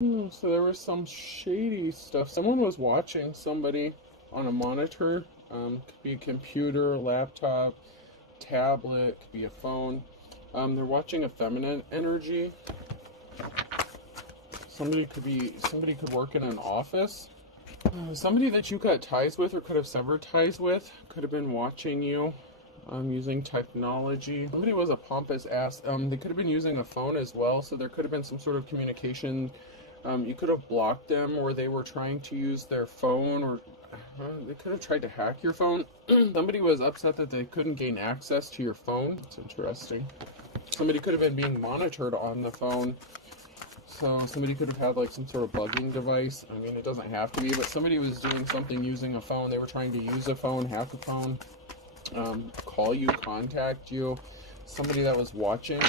So there was some shady stuff. Someone was watching somebody on a monitor. Could be a computer, laptop, tablet, could be a phone. They're watching a feminine energy. Somebody could work in an office. Somebody that you cut ties with or could have severed ties with could have been watching you using technology. Somebody was a pompous ass. They could have been using a phone as well, so there could have been some sort of communication. You could have blocked them, or they were trying to use their phone, or they could have tried to hack your phone. Somebody was upset that they couldn't gain access to your phone. It's interesting. Somebody could have been being monitored on the phone. So somebody could have had like some sort of bugging device. I mean, it doesn't have to be, but somebody was doing something using a phone. They were trying to use a phone, hack a phone, call you, contact you. Somebody that was watching.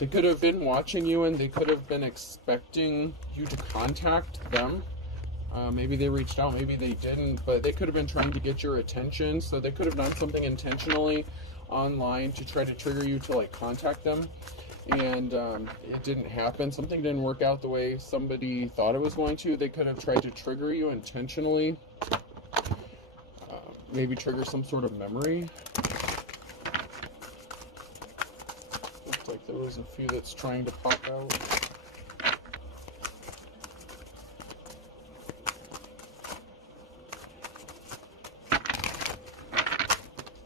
They could have been watching you and they could have been expecting you to contact them. Maybe they reached out, maybe they didn't, but they could have been trying to get your attention. So they could have done something intentionally online to try to trigger you to like contact them. And it didn't happen. Something didn't work out the way somebody thought it was going to. They could have tried to trigger you intentionally. Maybe trigger some sort of memory. Looks like there was a few that's trying to pop out.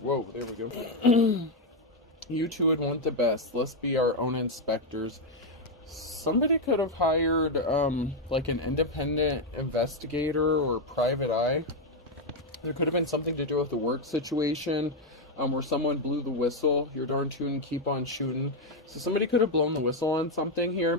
Whoa, there we go. You two would want the best. Let's be our own inspectors. Somebody could have hired like an independent investigator or private eye. There could have been something to do with the work situation where someone blew the whistle. You're darn tootin', keep on shooting. So somebody could have blown the whistle on something here.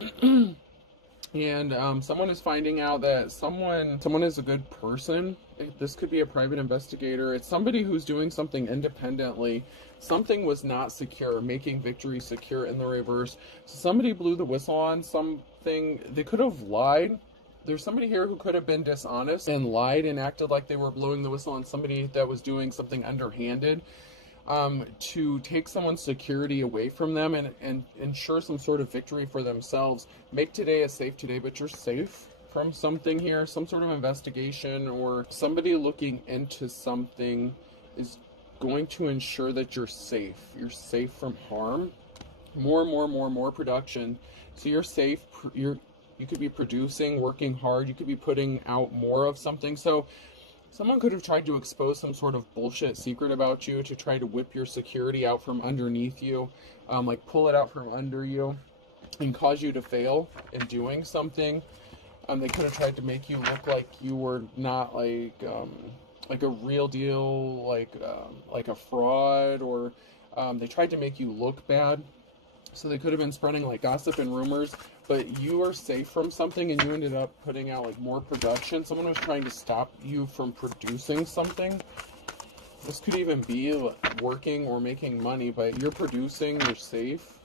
And someone is finding out that someone is a good person. This could be a private investigator. It's somebody who's doing something independently. Something was not secure, making victory secure in the reverse. So somebody blew the whistle on something. They could have lied. There's somebody here who could have been dishonest and lied and acted like they were blowing the whistle on somebody that was doing something underhanded. To take someone's security away from them and ensure some sort of victory for themselves. Make today a safe today, but you're safe from something here, some sort of investigation, or somebody looking into something is going to ensure that you're safe. You're safe from harm. More production. So you're safe. You could be producing, working hard. You could be putting out more of something. So someone could have tried to expose some sort of bullshit secret about you to try to whip your security out from underneath you, like pull it out from under you and cause you to fail in doing something. They could have tried to make you look like you were not like a real deal, like a fraud, or they tried to make you look bad. So they could have been spreading like gossip and rumors, but you are safe from something and you ended up putting out like more production. Someone was trying to stop you from producing something. This could even be working or making money, but you're producing, you're safe.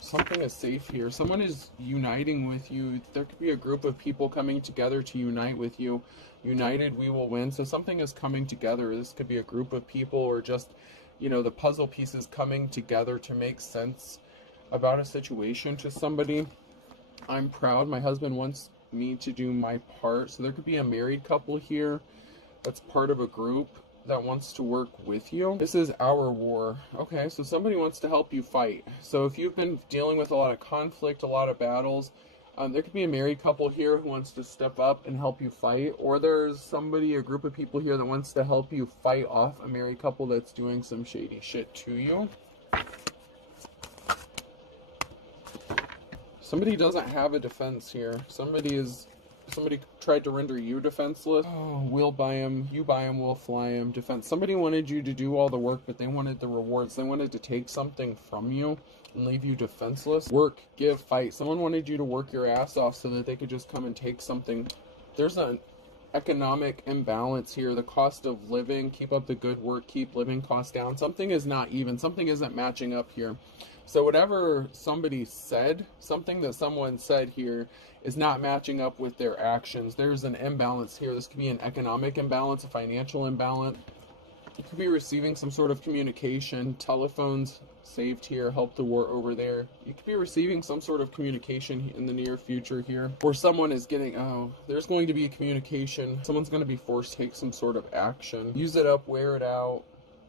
Something is safe here. Someone is uniting with you. There could be a group of people coming together to unite with you. United, we will win. So something is coming together. This could be a group of people or just, the puzzle pieces coming together to make sense about a situation to somebody. I'm proud. My husband wants me to do my part. So there could be a married couple here that's part of a group that wants to work with you. This is our war. Okay, so somebody wants to help you fight. So if you've been dealing with a lot of conflict, a lot of battles, there could be a married couple here who wants to step up and help you fight, or there's somebody, a group of people here that wants to help you fight off a married couple that's doing some shady shit to you. Somebody doesn't have a defense here. Somebody tried to render you defenseless. Oh, we'll buy him, you buy him, we'll fly him. Defense. Somebody wanted you to do all the work, but they wanted the rewards. They wanted to take something from you and leave you defenseless. Work, give, fight. Someone wanted you to work your ass off so that they could just come and take something. There's an economic imbalance here. The cost of living, keep up the good work, keep living costs down. Something is not even. Something isn't matching up here. So whatever somebody said, something that someone said here is not matching up with their actions. There's an imbalance here. This could be an economic imbalance, a financial imbalance. You could be receiving some sort of communication, telephones, saved here, help the war over there. You could be receiving some sort of communication in the near future here, or someone is getting, oh, there's going to be a communication. Someone's going to be forced to take some sort of action. Use it up, wear it out.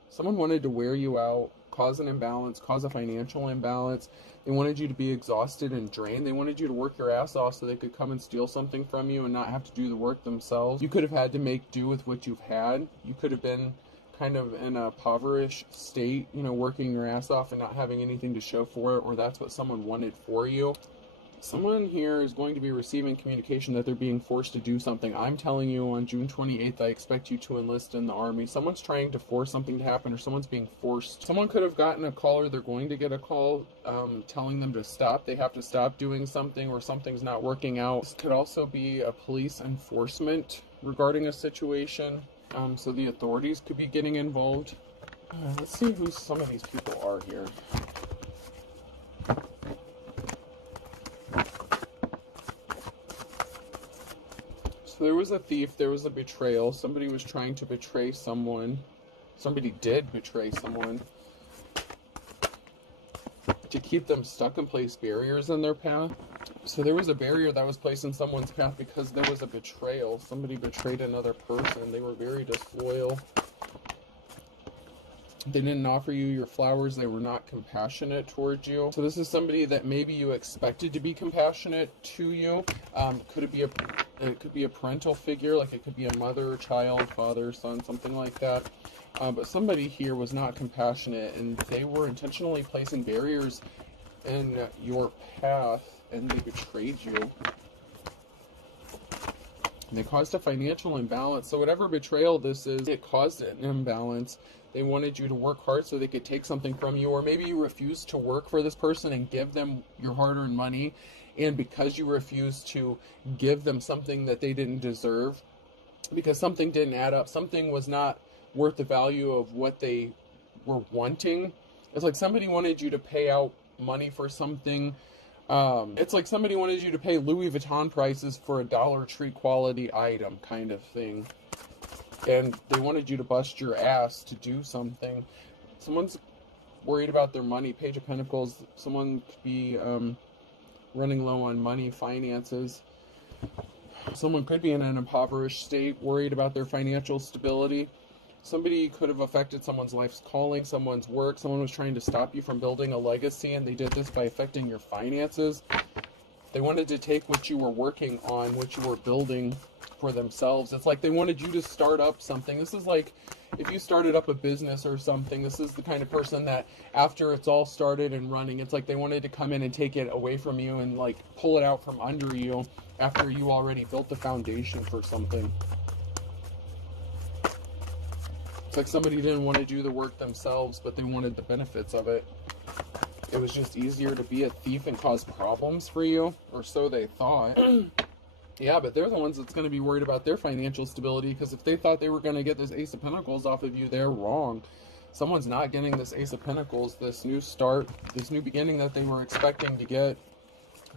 Someone wanted to wear you out, cause an imbalance, cause a financial imbalance. They wanted you to be exhausted and drained. They wanted you to work your ass off so they could come and steal something from you and not have to do the work themselves. You could have had to make do with what you've had. You could have been kind of in a impoverished state, you know, working your ass off and not having anything to show for it, or that's what someone wanted for you. Someone here is going to be receiving communication that they're being forced to do something. I'm telling you, on June 28th, I expect you to enlist in the army. Someone's trying to force something to happen, or someone's being forced. Someone could have gotten a call, or they're going to get a call telling them to stop. They have to stop doing something, or something's not working out. This could also be a police enforcement regarding a situation. So the authorities could be getting involved. Let's see who some of these people are here. So there was a thief, there was a betrayal. Somebody was trying to betray someone. Somebody did betray someone to keep them stuck and place barriers in their path. So there was a barrier that was placed in someone's path because there was a betrayal. Somebody betrayed another person. They were very disloyal. They didn't offer you your flowers. They were not compassionate towards you. So this is somebody that maybe you expected to be compassionate to you. It could be a parental figure, like it could be a mother, child, father, son, something like that. But somebody here was not compassionate, and they were intentionally placing barriers in your path, and they betrayed you. And they caused a financial imbalance. So whatever betrayal this is, it caused an imbalance. They wanted you to work hard so they could take something from you, or maybe you refused to work for this person and give them your hard-earned money, and because you refused to give them something that they didn't deserve, because something didn't add up, something was not worth the value of what they were wanting. It's like somebody wanted you to pay out money for something. It's like somebody wanted you to pay Louis Vuitton prices for a Dollar Tree quality item kind of thing. And they wanted you to bust your ass to do something. Someone's worried about their money. Page of Pentacles. Someone could be running low on money, finances. Someone could be in an impoverished state, worried about their financial stability. Somebody could have affected someone's life's calling, someone's work. Someone was trying to stop you from building a legacy, and they did this by affecting your finances. They wanted to take what you were working on, what you were building for themselves. It's like they wanted you to start up something. This is like if you started up a business or something. This is the kind of person that after it's all started and running, it's like they wanted to come in and take it away from you and like pull it out from under you after you already built the foundation for something. It's like somebody didn't want to do the work themselves, but they wanted the benefits of it. It was just easier to be a thief and cause problems for you, or so they thought. Yeah, but they're the ones that's going to be worried about their financial stability, because if they thought they were going to get this Ace of Pentacles off of you, they're wrong. Someone's not getting this Ace of Pentacles, this new start, this new beginning that they were expecting to get.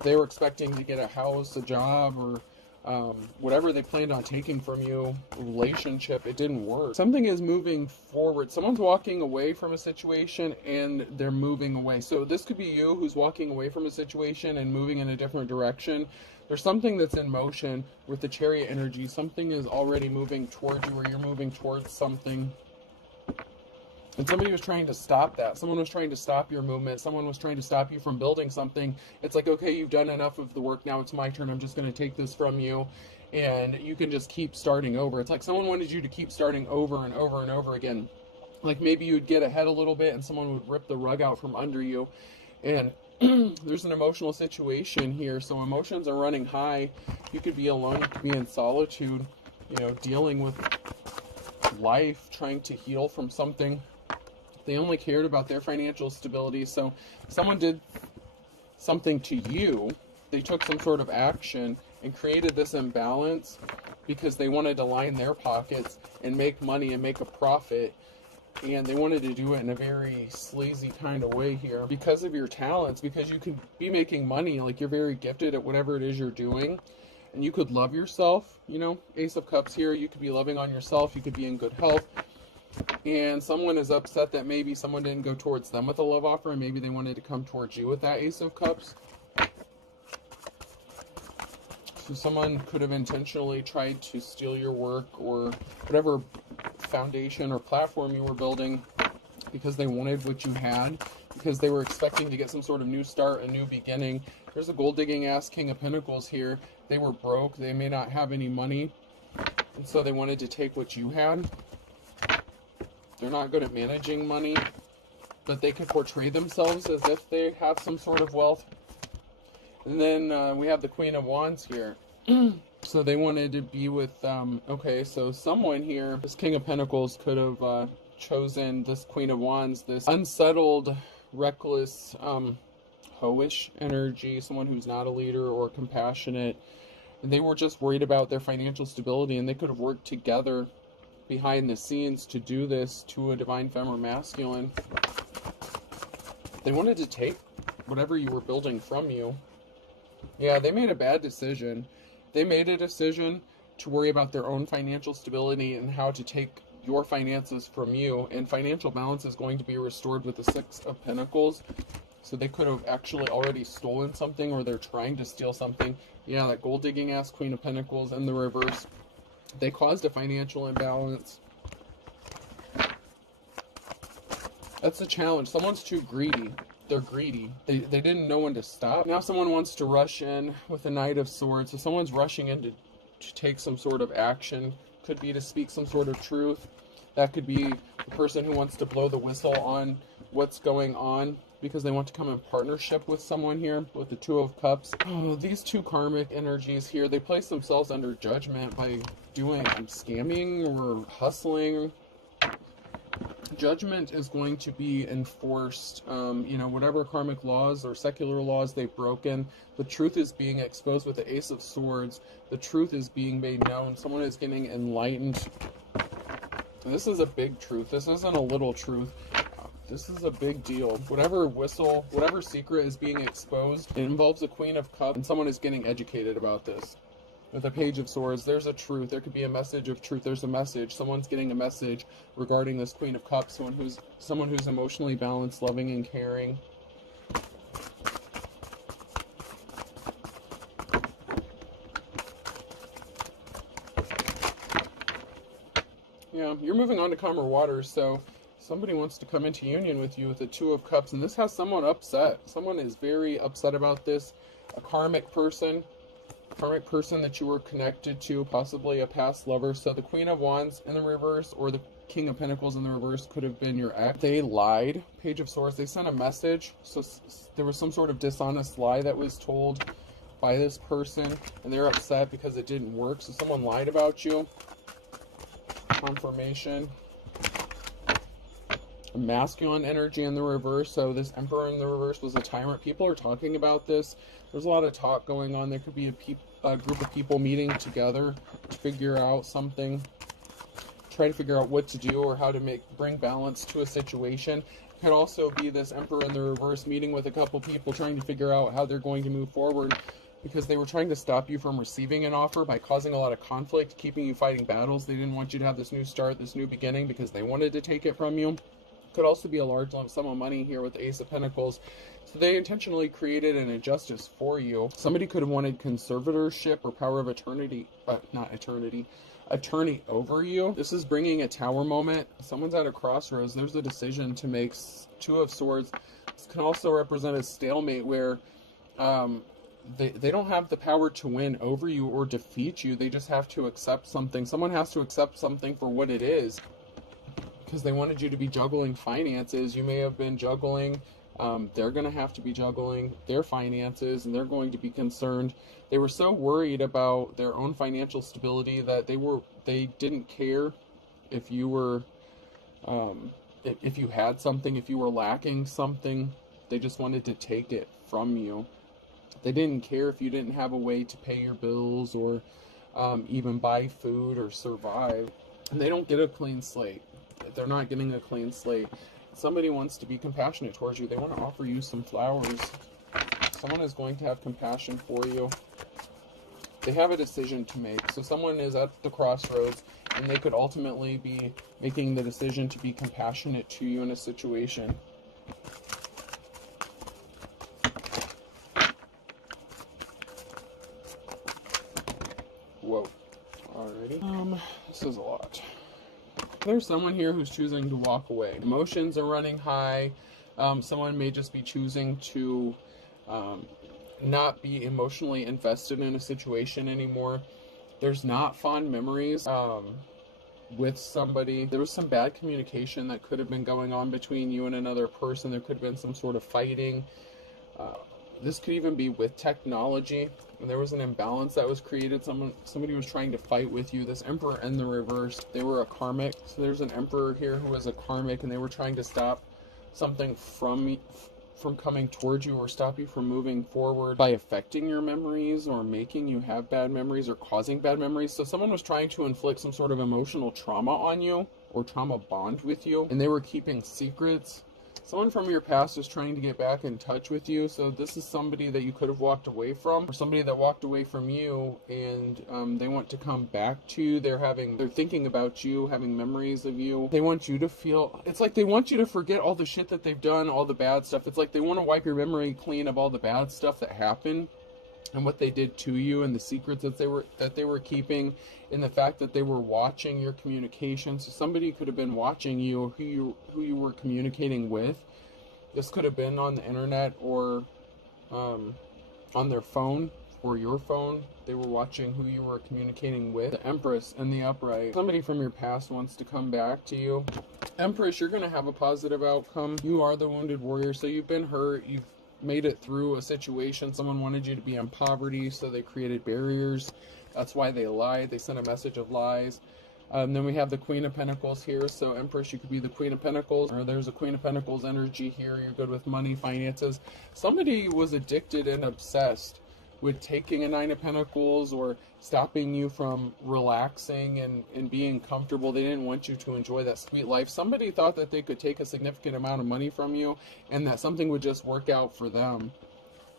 They were expecting to get a house, a job, or whatever they planned on taking from you, a relationship. It didn't work. Something is moving forward. Someone's walking away from a situation and they're moving away. So this could be you who's walking away from a situation and moving in a different direction. There's something that's in motion with the Chariot energy. Something is already moving towards you, or you're moving towards something. And somebody was trying to stop that. Someone was trying to stop your movement. Someone was trying to stop you from building something. It's like, okay, you've done enough of the work. Now it's my turn. I'm just going to take this from you. And you can just keep starting over. It's like someone wanted you to keep starting over and over and over again. Like maybe you'd get ahead a little bit and someone would rip the rug out from under you. And there's an emotional situation here. So emotions are running high. You could be alone. You could be in solitude, you know, dealing with life, trying to heal from something. They only cared about their financial stability. So someone did something to you. They took some sort of action and created this imbalance because they wanted to line their pockets and make money and make a profit. And they wanted to do it in a very sleazy kind of way here because of your talents, because you could be making money. Like you're very gifted at whatever it is you're doing. And you could love yourself, you know, Ace of Cups here. You could be loving on yourself. You could be in good health. And someone is upset that maybe someone didn't go towards them with a love offer, and maybe they wanted to come towards you with that Ace of Cups. So someone could have intentionally tried to steal your work or whatever foundation or platform you were building because they wanted what you had, because they were expecting to get some sort of new start, a new beginning. There's a gold-digging ass King of Pentacles here. They were broke. They may not have any money, and so they wanted to take what you had. They're not good at managing money, but they could portray themselves as if they have some sort of wealth. And then we have the Queen of Wands here. So they wanted to be with, okay, so someone here, this King of Pentacles could have chosen this Queen of Wands, this unsettled, reckless, hoish energy, someone who's not a leader or compassionate. And they were just worried about their financial stability, and they could have worked together behind the scenes to do this to a divine femme or masculine. They wanted to take whatever you were building from you. Yeah, they made a bad decision. They made a decision to worry about their own financial stability and how to take your finances from you. And financial balance is going to be restored with the Six of Pentacles. So they could have actually already stolen something, or they're trying to steal something. Yeah, that gold-digging ass Queen of Pentacles in the reverse. They caused a financial imbalance. That's a challenge. Someone's too greedy. They're greedy. They didn't know when to stop. Now someone wants to rush in with the Knight of Swords. So someone's rushing in to take some sort of action. Could be to speak some sort of truth. That could be the person who wants to blow the whistle on what's going on because they want to come in partnership with someone here with the Two of Cups. Oh, these two karmic energies here, they place themselves under judgment by doing scamming or hustling. Judgment is going to be enforced. Whatever karmic laws or secular laws they've broken, the truth is being exposed with the Ace of Swords. The truth is being made known. Someone is getting enlightened. And this is a big truth. This isn't a little truth. This is a big deal. Whatever secret is being exposed, it involves a Queen of Cups, and someone is getting educated about this. With a Page of Swords, there's a truth. There could be a message of truth. There's a message. Someone's getting a message regarding this Queen of Cups. Someone who's emotionally balanced, loving, and caring. Yeah, you're moving on to calmer waters, so somebody wants to come into union with you with the Two of Cups, and this has someone upset. Someone is very upset about this. A karmic person that you were connected to, possibly a past lover. So the Queen of Wands in the reverse or the King of Pentacles in the reverse could have been your ex. They lied. Page of Swords, they sent a message. So there was some sort of dishonest lie that was told by this person, and they're upset because it didn't work. So someone lied about you. Confirmation. A masculine energy in the reverse. So this Emperor in the reverse was a tyrant. People are talking about this. There's a lot of talk going on. There could be a group of people meeting together to figure out something, try to figure out what to do or how to bring balance to a situation. It could also be this Emperor in the reverse meeting with a couple people trying to figure out how they're going to move forward, because they were trying to stop you from receiving an offer by causing a lot of conflict, keeping you fighting battles. They didn't want you to have this new start, this new beginning, because they wanted to take it from you. Could also be a large lump sum of money here with the Ace of Pentacles. So they intentionally created an injustice for you. Somebody could have wanted conservatorship or power of attorney over you. This is bringing a Tower moment. Someone's at a crossroads. There's a decision to make. Two of Swords. This can also represent a stalemate where they don't have the power to win over you or defeat you. They just have to accept something. Someone has to accept something for what it is, because they wanted you to be juggling finances. You may have been juggling. They're going to have to be juggling their finances, and they're going to be concerned. They were so worried about their own financial stability that they didn't care if you were, if you had something, if you were lacking something. They just wanted to take it from you. They didn't care if you didn't have a way to pay your bills or even buy food or survive. And they don't get a clean slate. They're not getting a clean slate. Somebody wants to be compassionate towards you. They want to offer you some flowers. Someone is going to have compassion for you. They have a decision to make. So someone is at the crossroads, And they could ultimately be making the decision to be compassionate to you in a situation. Whoa. Alrighty. This is a lot. There's someone here who's choosing to walk away. Emotions are running high. Someone may just be choosing to not be emotionally invested in a situation anymore. There's not fond memories with somebody. There was some bad communication that could have been going on between you and another person. There could have been some sort of fighting. This could even be with technology. And there was an imbalance that was created. Somebody was trying to fight with you. This Emperor in the reverse, they were a karmic. So there's an Emperor here who was a karmic, and they were trying to stop something from coming towards you, or stop you from moving forward by affecting your memories, or making you have bad memories, or causing bad memories. So someone was trying to inflict some sort of emotional trauma on you, or trauma bond with you, and they were keeping secrets. Someone from your past is trying to get back in touch with you. So this is somebody that you could have walked away from, or somebody that walked away from you, and they want to come back to you. They're thinking about you, having memories of you. They want you to feel, it's like they want you to forget all the shit that they've done, all the bad stuff. It's like they want to wipe your memory clean of all the bad stuff that happened, and what they did to you, and the secrets that they were keeping, and the fact that they were watching your communication. So somebody could have been watching you, who you were communicating with. This could have been on the internet, or on their phone, or your phone. They were watching who you were communicating with. The Empress and the Upright. Somebody from your past wants to come back to you. Empress, you're going to have a positive outcome. You are the wounded warrior, so you've been hurt. You've made it through a situation. Someone wanted you to be in poverty, so they created barriers. That's why they lied. They sent a message of lies. Then we have the Queen of Pentacles here. So Empress, you could be the Queen of Pentacles, or there's a Queen of Pentacles energy here. You're good with money, finances. Somebody was addicted and obsessed with taking a Nine of Pentacles, or stopping you from relaxing and being comfortable. They didn't want you to enjoy that sweet life. Somebody thought that they could take a significant amount of money from you, and that something would just work out for them.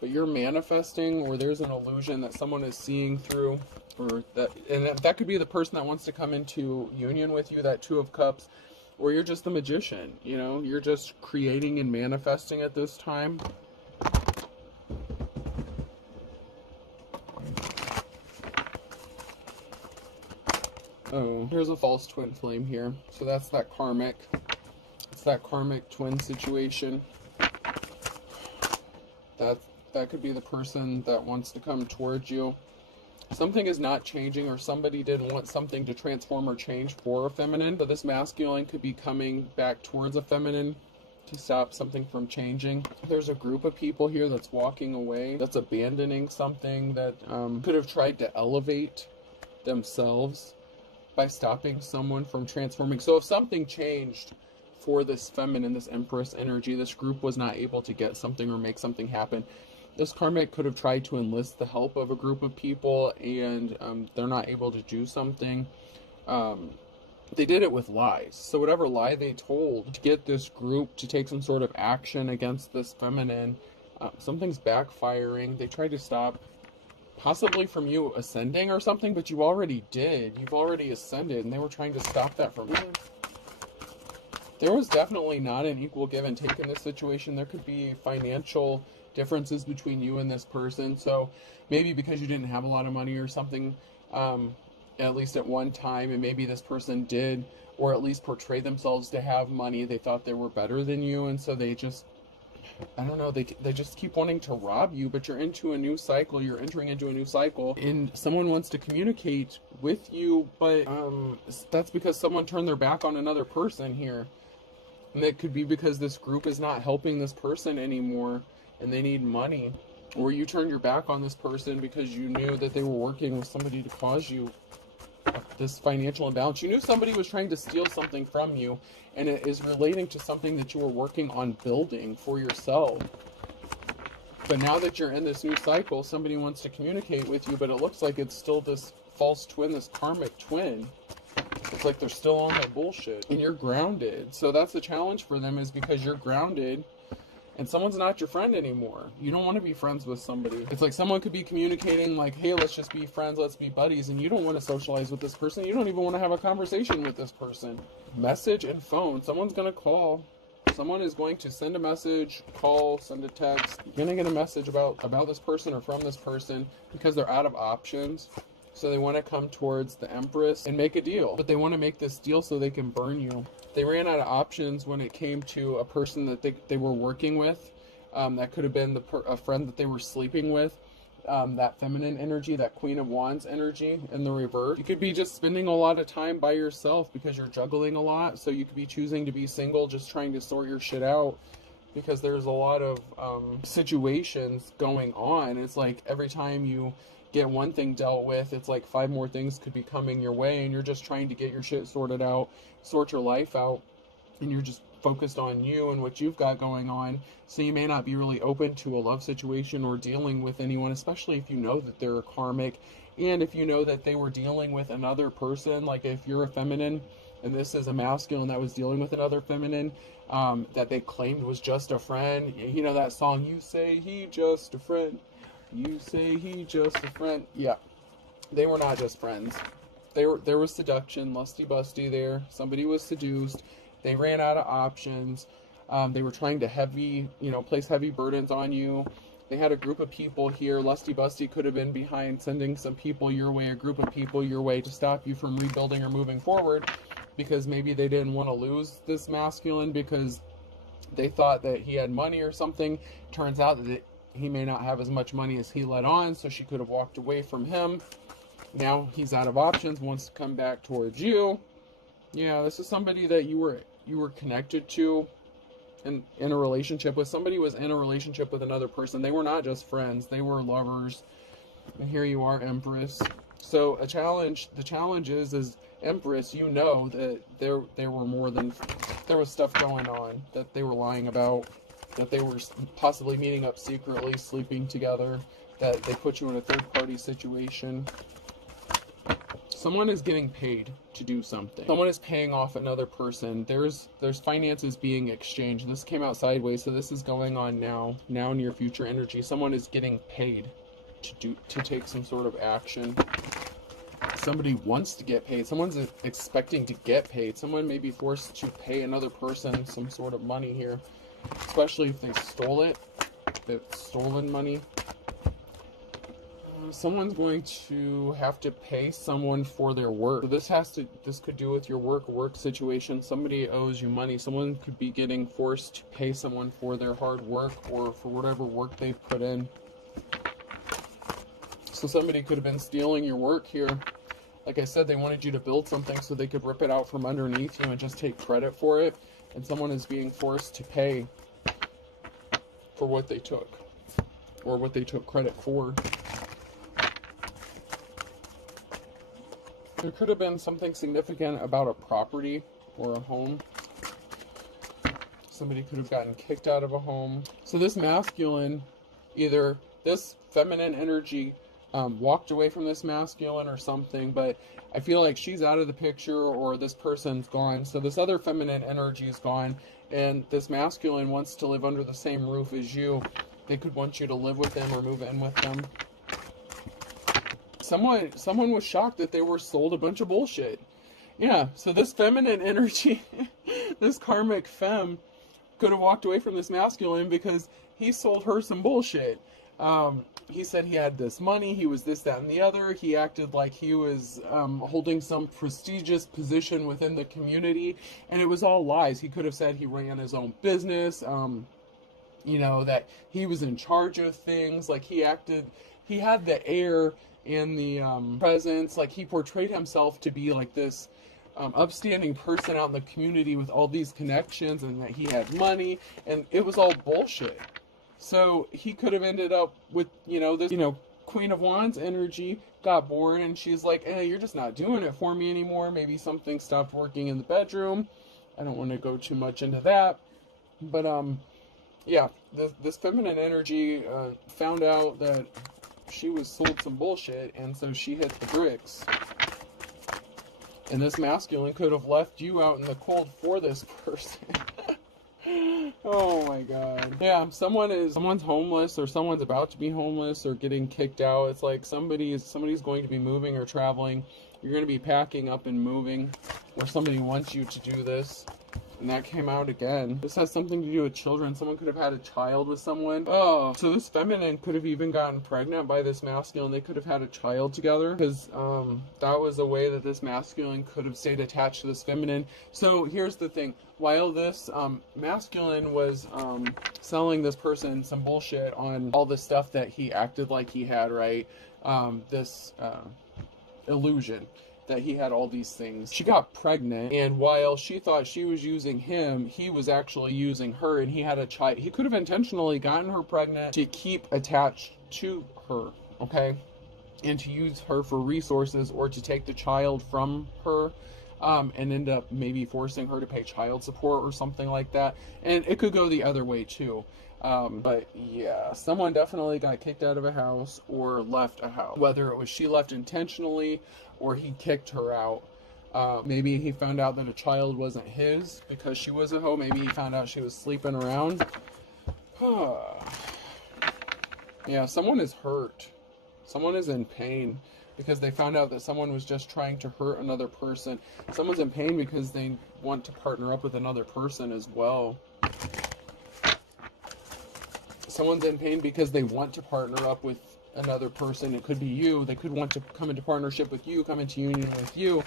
But you're manifesting, or there's an illusion that someone is seeing through, or that could be the person that wants to come into union with you, that Two of Cups, or you're just the magician. You know, you're just creating and manifesting at this time. Oh, here's a false twin flame here. So that's that karmic. It's that karmic twin situation. That could be the person that wants to come towards you. Something is not changing, or somebody didn't want something to transform or change for a feminine. So this masculine could be coming back towards a feminine to stop something from changing. There's a group of people here that's walking away, that's abandoning something, that could have tried to elevate themselves by stopping someone from transforming. So if something changed for this feminine, this Empress energy, this group was not able to get something or make something happen. This karmic could have tried to enlist the help of a group of people, and they're not able to do something. They did it with lies. So whatever lie they told to get this group to take some sort of action against this feminine, something's backfiring. They tried to stop, possibly from you ascending or something, but you already did. You've already ascended, and they were trying to stop that from you. There was definitely not an equal give and take in this situation. There could be financial differences between you and this person. So maybe because you didn't have a lot of money or something, at least at one time, and maybe this person did, or at least portray themselves to have money. They thought they were better than you, and so they just, I don't know, they just keep wanting to rob you. But you're into a new cycle. You're entering into a new cycle, and someone wants to communicate with you, but that's because someone turned their back on another person here. And it could be because this group is not helping this person anymore, and they need money. Or you turned your back on this person because you knew that they were working with somebody to cause you this financial imbalance. You knew somebody was trying to steal something from you, and it is relating to something that you were working on building for yourself. But now that you're in this new cycle, somebody wants to communicate with you, but it looks like it's still this false twin, this karmic twin. It's like they're still on that bullshit, and you're grounded. So that's the challenge for them, is because you're grounded, and someone's not your friend anymore. You don't want to be friends with somebody. It's like someone could be communicating like, hey, let's just be friends, let's be buddies, and you don't want to socialize with this person. You don't even want to have a conversation with this person. Message and phone. Someone's going to call. Someone is going to send a message, call, send a text. You're going to get a message about this person or from this person because they're out of options. So they want to come towards the Empress and make a deal. But they want to make this deal so they can burn you. They ran out of options when it came to a person that they were working with. That could have been a friend that they were sleeping with. That feminine energy, that Queen of Wands energy in the reverse. You could be just spending a lot of time by yourself because you're juggling a lot. So you could be choosing to be single, just trying to sort your shit out. Because there's a lot of situations going on. It's like every time you get one thing dealt with, it's like 5 more things could be coming your way, and you're just trying to get your shit sorted out, sort your life out, and you're just focused on you and what you've got going on. So you may not be really open to a love situation or dealing with anyone, especially if you know that they're a karmic, and if you know that they were dealing with another person. Like if you're a feminine and this is a masculine that was dealing with another feminine, that they claimed was just a friend. You know that song, you say he just a friend, you say he just a friend. Yeah, they were not just friends. There was seduction, lusty busty there. Somebody was seduced. They ran out of options. They were trying to place heavy burdens on you. They had a group of people here. Lusty busty could have been behind sending some people your way, a group of people your way to stop you from rebuilding or moving forward, because maybe they didn't want to lose this masculine because they thought that he had money or something. Turns out that he may not have as much money as he let on, so she could have walked away from him. Now he's out of options, wants to come back towards you. Yeah, this is somebody that you were connected to and in a relationship with. Somebody was in a relationship with another person. They were not just friends, they were lovers. And here you are, Empress. So the challenge is Empress, you know that there were more than, there was stuff going on that they were lying about, that they were possibly meeting up secretly, sleeping together, that they put you in a third-party situation. Someone is getting paid to do something. Someone is paying off another person. There's finances being exchanged. This came out sideways, so this is going on now near future energy. Someone is getting paid to take some sort of action. Somebody wants to get paid. Someone's expecting to get paid. Someone may be forced to pay another person some sort of money here, especially if they stole it. They've stolen money. Someone's going to have to pay someone for their work. So this could do with your work situation. Somebody owes you money. Someone could be getting forced to pay someone for their hard work or for whatever work they've put in. So somebody could have been stealing your work here. Like I said, they wanted you to build something so they could rip it out from underneath you and just take credit for it. And someone is being forced to pay for what they took, or what they took credit for. There could have been something significant about a property or a home. Somebody could have gotten kicked out of a home. So this masculine, either this feminine energy walked away from this masculine or something, but I feel like she's out of the picture or this person's gone. So this other feminine energy is gone, and this masculine wants to live under the same roof as you. They could want you to live with them or move in with them. Someone was shocked that they were sold a bunch of bullshit. Yeah, so this feminine energy, this karmic femme, could have walked away from this masculine because he sold her some bullshit. He said he had this money, he was this, that, and the other. He acted like he was holding some prestigious position within the community, and it was all lies. He could have said he ran his own business, that he was in charge of things. Like he had the air and the presence, like he portrayed himself to be like this upstanding person out in the community with all these connections, and that he had money, and it was all bullshit. So he could have ended up with, this, Queen of Wands energy, got bored, and she's like, hey, you're just not doing it for me anymore. Maybe something stopped working in the bedroom. I don't want to go too much into that. But, yeah, this feminine energy found out that she was sold some bullshit, and so she hit the bricks. And this masculine could have left you out in the cold for this person. Oh my god. Yeah, someone's homeless, or someone's about to be homeless, or getting kicked out. It's like somebody's going to be moving or traveling. You're going to be packing up and moving, or somebody wants you to do this. And that came out again. This has something to do with children. Someone could have had a child with someone. Oh, so this feminine could have even gotten pregnant by this masculine. They could have had a child together, because that was a way that this masculine could have stayed attached to this feminine. So here's the thing. While this masculine was selling this person some bullshit on all the stuff that he acted like he had, right? This illusion that he had all these things. She got pregnant, and while she thought she was using him, he was actually using her, and he had a child. He could have intentionally gotten her pregnant to keep attached to her, okay? And to use her for resources, or to take the child from her, and end up maybe forcing her to pay child support or something like that. And it could go the other way too. But yeah, someone definitely got kicked out of a house or left a house. Whether it was she left intentionally or he kicked her out. Maybe he found out that a child wasn't his because she was a hoe. Maybe he found out she was sleeping around. Yeah, someone is hurt. Someone is in pain because they found out that someone was just trying to hurt another person. Someone's in pain because they want to partner up with another person as well. Someone's in pain because they want to partner up with another person. It could be you. They could want to come into partnership with you, come into union with you,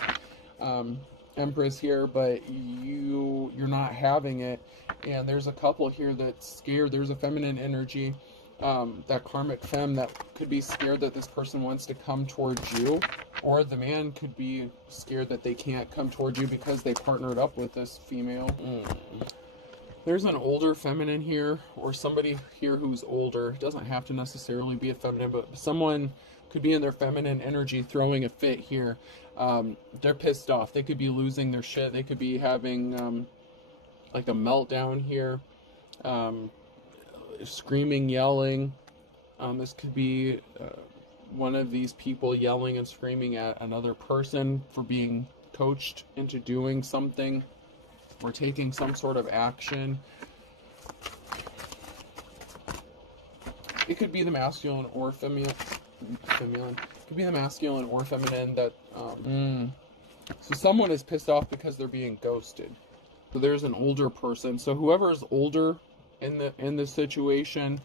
Empress here, but you're not having it. And there's a couple here that's scared. There's a feminine energy, that karmic femme, that could be scared that this person wants to come towards you, or the man could be scared that they can't come towards you because they partnered up with this female. There's an older feminine here, or somebody here who's older. It doesn't have to necessarily be a feminine, but someone could be in their feminine energy throwing a fit here. They're pissed off. They could be losing their shit. They could be having like a meltdown here. Screaming, yelling. This could be one of these people yelling and screaming at another person for being coached into doing something, or taking some sort of action. It could be the masculine or feminine. It could be the masculine or feminine that so someone is pissed off because they're being ghosted. So there's an older person. So whoever is older in the situation,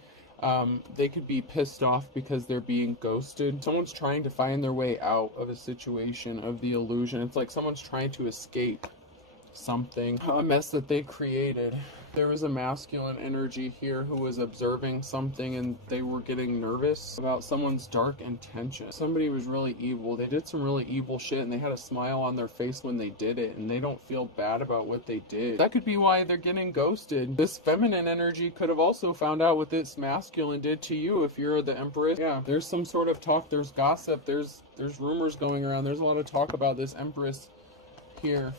they could be pissed off because they're being ghosted. Someone's trying to find their way out of a situation of the illusion. It's like someone's trying to escape something, a mess that they created. There was a masculine energy here who was observing something, and they were getting nervous about someone's dark intention. Somebody was really evil. They did some really evil shit, and they had a smile on their face when they did it, and they don't feel bad about what they did. That could be why they're getting ghosted. This feminine energy could have also found out what this masculine did to you if you're the Empress. Yeah, there's some sort of talk, there's gossip, there's rumors going around. There's a lot of talk about this Empress here,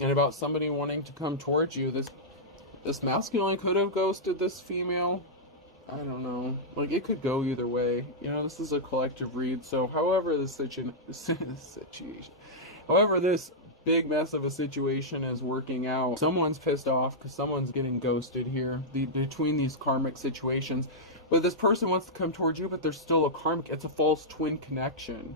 and about somebody wanting to come towards you. This masculine could have ghosted this female. I don't know. Like, it could go either way. You know, this is a collective read. So, however this however this big mess of a situation is working out, someone's pissed off because someone's getting ghosted here between these karmic situations. But this person wants to come towards you, but there's still a karmic. It's a false twin connection.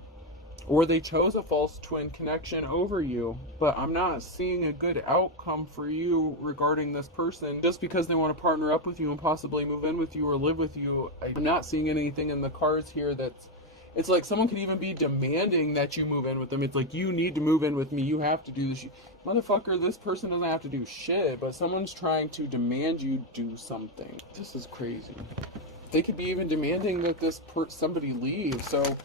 Or they chose a false twin connection over you. But I'm not seeing a good outcome for you regarding this person. Just because they want to partner up with you and possibly move in with you or live with you, I'm not seeing anything in the cards here that's... It's like someone could even be demanding that you move in with them. It's like, you need to move in with me. You have to do this. Motherfucker, this person doesn't have to do shit. But someone's trying to demand you do something. This is crazy. They could be even demanding that somebody leave. So...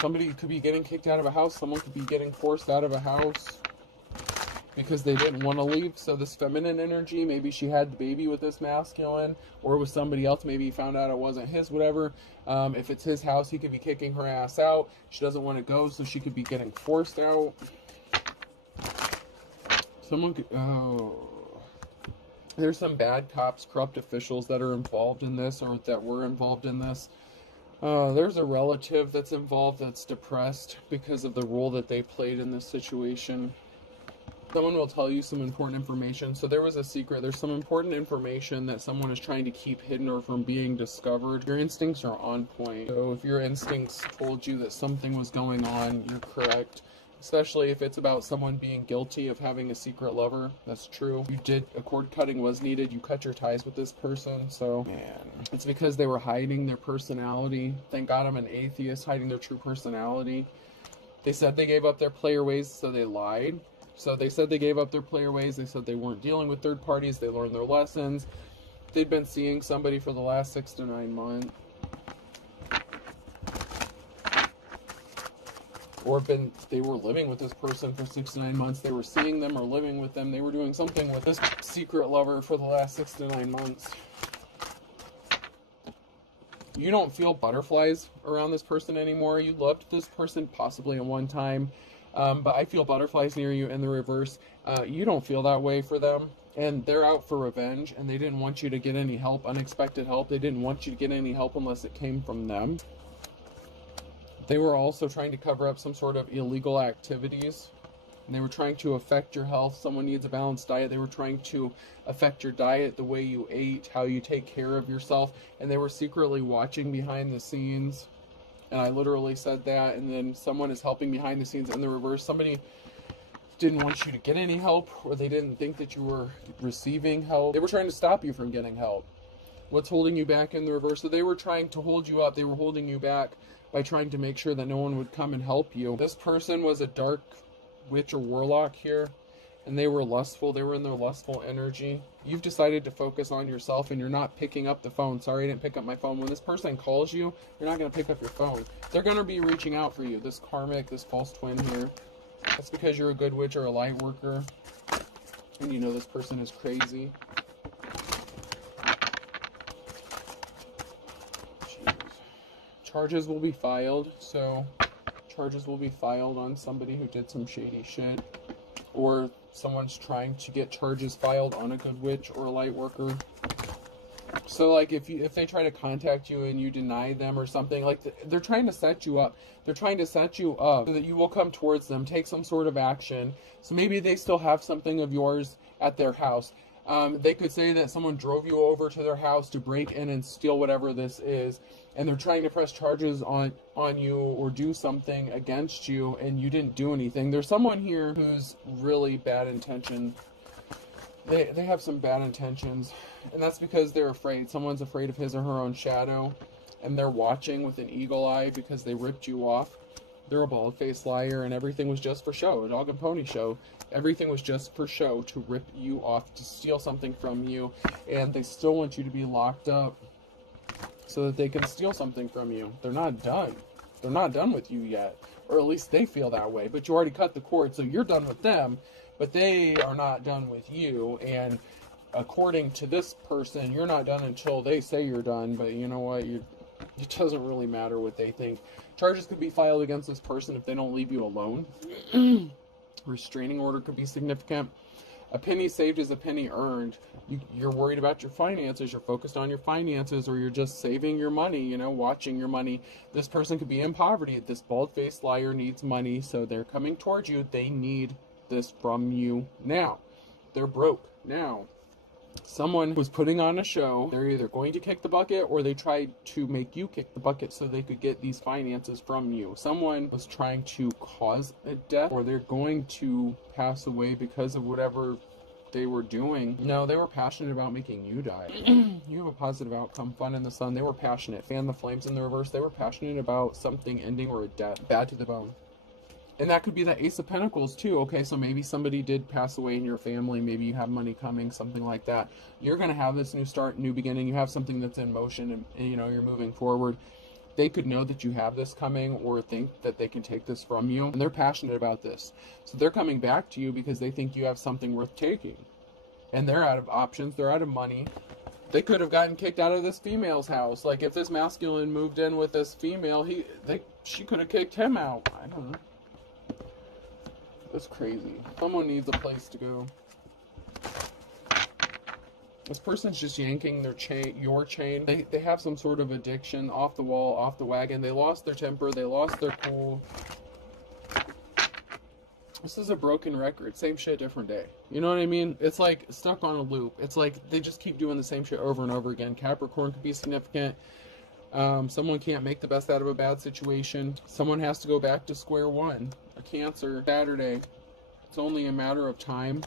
somebody could be getting kicked out of a house. Someone could be getting forced out of a house because they didn't want to leave. So this feminine energy, maybe she had the baby with this masculine, or with somebody else. Maybe he found out it wasn't his, whatever. If it's his house, he could be kicking her ass out. She doesn't want to go, so she could be getting forced out. Someone could... Oh... There's some bad cops, corrupt officials that are involved in this, or that were involved in this. There's a relative that's involved that's depressed because of the role that they played in this situation. Someone will tell you some important information. So there was a secret. There's some important information that someone is trying to keep hidden or from being discovered. Your instincts are on point. So if your instincts told you that something was going on, you're correct. Especially if it's about someone being guilty of having a secret lover. That's true. You did, a cord cutting was needed. You cut your ties with this person. So, man, it's because they were hiding their personality. Thank God I'm an atheist, hiding their true personality. They said they gave up their player ways, so they lied. So they said they gave up their player ways. They said they weren't dealing with third parties. They learned their lessons. They'd been seeing somebody for the last 6 to 9 months. Or they were living with this person for 6 to 9 months. They were seeing them or living with them. They were doing something with this secret lover for the last 6 to 9 months. You don't feel butterflies around this person anymore. You loved this person possibly at one time. But I feel butterflies near you in the reverse. You don't feel that way for them. And they're out for revenge. And they didn't want you to get any help, unexpected help. They didn't want you to get any help unless it came from them. They were also trying to cover up some sort of illegal activities. And they were trying to affect your health. Someone needs a balanced diet. They were trying to affect your diet, the way you ate, how you take care of yourself. And they were secretly watching behind the scenes. And I literally said that. And then someone is helping behind the scenes in the reverse. Somebody didn't want you to get any help, or they didn't think that you were receiving help. They were trying to stop you from getting help. What's holding you back in the reverse? So they were trying to hold you up. They were holding you back by trying to make sure that no one would come and help you. This person was a dark witch or warlock here, and they were lustful. They were in their lustful energy. You've decided to focus on yourself, and you're not picking up the phone. Sorry, I didn't pick up my phone. When this person calls you, you're not going to pick up your phone. They're going to be reaching out for you. This karmic, this false twin here. That's because you're a good witch or a light worker, and you know this person is crazy. Charges will be filed, so charges will be filed on somebody who did some shady shit, or someone's trying to get charges filed on a good witch or a light worker. So like if they try to contact you and you deny them or something, like they're trying to set you up. They're trying to set you up so that you will come towards them, take some sort of action. So maybe they still have something of yours at their house. They could say that someone drove you over to their house to break in and steal whatever this is, and they're trying to press charges on you or do something against you, and you didn't do anything. There's someone here who's really bad intention. They have some bad intentions, and that's because they're afraid. Someone's afraid of his or her own shadow, and they're watching with an eagle eye because they ripped you off. They're a bald-faced liar, and everything was just for show, a dog and pony show. Everything was just for show, to rip you off, to steal something from you, and they still want you to be locked up so that they can steal something from you. They're not done. They're not done with you yet, or at least they feel that way, but you already cut the cord, so you're done with them, but they are not done with you, and according to this person, you're not done until they say you're done, but you know what, it doesn't really matter what they think. Charges could be filed against this person if they don't leave you alone. Restraining order could be significant. A penny saved is a penny earned. You're worried about your finances, you're focused on your finances, or you're just saving your money, watching your money. This person could be in poverty. This bald-faced liar needs money, so they're coming towards you. They need this from you now. They're broke now. Someone who's putting on a show, they're either going to kick the bucket or they tried to make you kick the bucket so they could get these finances from you. Someone was trying to cause a death, or they're going to pass away because of whatever they were doing. No, they were passionate about making you die. You have a positive outcome, fun in the sun. They were passionate. Fan the flames in the reverse. They were passionate about something ending or a death. Bad to the bone. And that could be the Ace of Pentacles too. Okay, so maybe somebody did pass away in your family. Maybe you have money coming, something like that. You're going to have this new start, new beginning. You have something that's in motion, and you're moving forward. They could know that you have this coming, or think that they can take this from you. And they're passionate about this. So they're coming back to you because they think you have something worth taking. And they're out of options. They're out of money. They could have gotten kicked out of this female's house. Like if this masculine moved in with this female, she could have kicked him out. I don't know. That's crazy. Someone needs a place to go. This person's just yanking your chain. They have some sort of addiction, off the wall, off the wagon. They lost their temper. They lost their cool. This is a broken record. Same shit, different day. You know what I mean? It's like stuck on a loop. It's like they just keep doing the same shit over and over again. Capricorn could be significant. Someone can't make the best out of a bad situation. Someone has to go back to square one. A Cancer, Saturday. It's only a matter of time.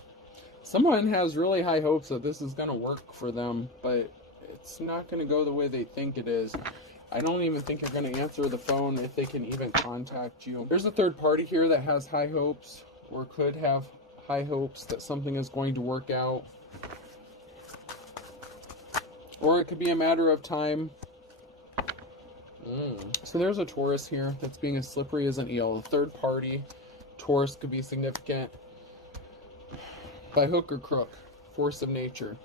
Someone has really high hopes that this is going to work for them, but it's not going to go the way they think it is. I don't even think you're going to answer the phone if they can even contact you. There's a third party here that has high hopes, or could have high hopes that something is going to work out. Or it could be a matter of time. So there's a Taurus here that's being as slippery as an eel. The third party, Taurus, could be significant by hook or crook, force of nature.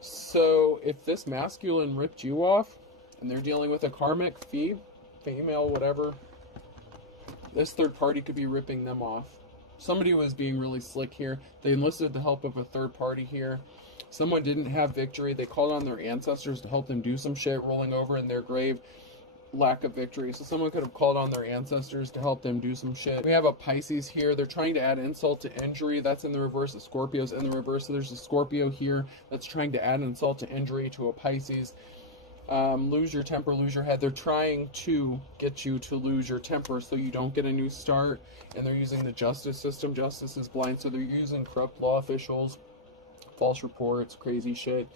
So if this masculine ripped you off, and they're dealing with a karmic female, whatever, this third party could be ripping them off. Somebody was being really slick here. They enlisted the help of a third party here. Someone didn't have victory. They called on their ancestors to help them do some shit, rolling over in their grave. Lack of victory. So someone could have called on their ancestors to help them do some shit. We have a Pisces here. They're trying to add insult to injury. That's in the reverse. A Scorpio's in the reverse. So there's a Scorpio here that's trying to add insult to injury to a Pisces. Lose your temper, lose your head. They're trying to get you to lose your temper so you don't get a new start. And they're using the justice system. Justice is blind. So they're using corrupt law officials, false reports, crazy shit.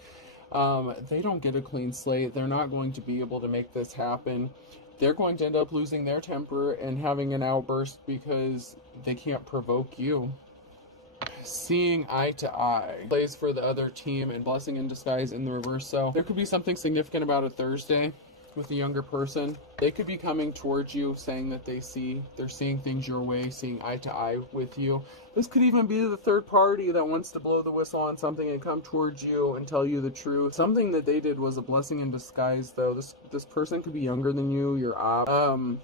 They don't get a clean slate. They're not going to be able to make this happen. They're going to end up losing their temper and having an outburst because they can't provoke you. Seeing eye to eye plays for the other team, and blessing in disguise in the reverse. So there could be something significant about a Thursday with a younger person. They could be coming towards you saying that they're seeing things your way, seeing eye to eye with you. This could even be the third party that wants to blow the whistle on something and come towards you and tell you the truth. Something that they did was a blessing in disguise, though. This person could be younger than you, your op.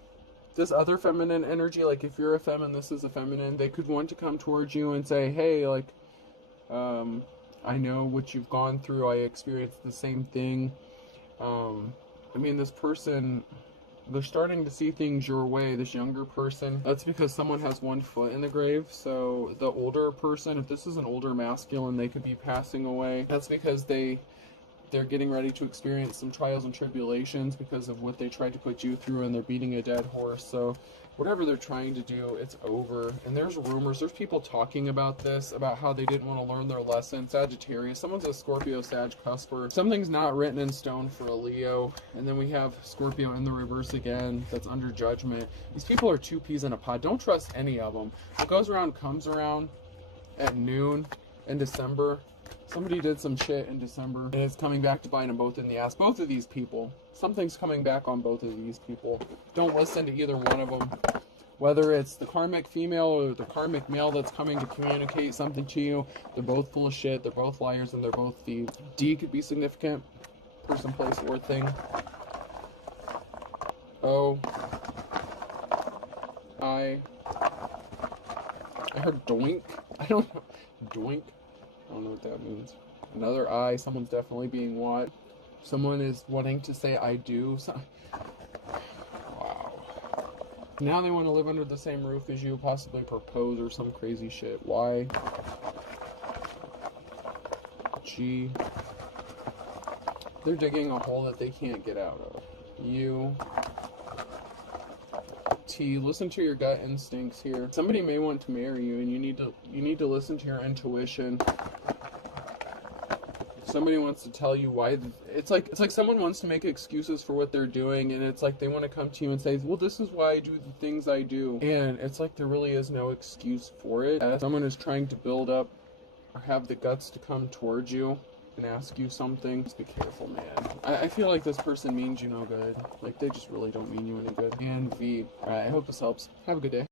This other feminine energy, like if you're a feminine, this is a feminine, they could want to come towards you and say, hey, like, I know what you've gone through. I experienced the same thing. I mean, this person, they're starting to see things your way, this younger person. That's because someone has one foot in the grave. So the older person, if this is an older masculine, they could be passing away. That's because they're getting ready to experience some trials and tribulations because of what they tried to put you through, and they're beating a dead horse. So whatever they're trying to do, it's over. And there's rumors, there's people talking about this, about how they didn't want to learn their lesson. Sagittarius, someone's a Scorpio, Sag, cusper. Something's not written in stone for a Leo. And then we have Scorpio in the reverse again, that's under judgment. These people are two peas in a pod. Don't trust any of them. What goes around comes around. At noon in December, somebody did some shit in December, and it's coming back to bite them both in the ass. Both of these people. Something's coming back on both of these people. Don't listen to either one of them. Whether it's the karmic female or the karmic male that's coming to communicate something to you, they're both full of shit, they're both liars, and they're both thieves. D could be significant. Person, place, or thing. O. I heard doink. I don't know. Doink. I don't know what that means. Another I. Someone's definitely being watched. Someone is wanting to say I do. Wow. Now they want to live under the same roof as you, possibly propose or some crazy shit. Y. G. They're digging a hole that they can't get out of. U. T. Listen to your gut instincts here. Somebody may want to marry you, and you need to listen to your intuition. Somebody wants to tell you why. It's like someone wants to make excuses for what they're doing, and it's like they want to come to you and say, well, this is why I do the things I do. And it's like there really is no excuse for it. Someone is trying to build up or have the guts to come towards you and ask you something. Just be careful, man. I feel like this person means you no good. Like, they just really don't mean you any good. And V. Alright, I hope this helps. Have a good day.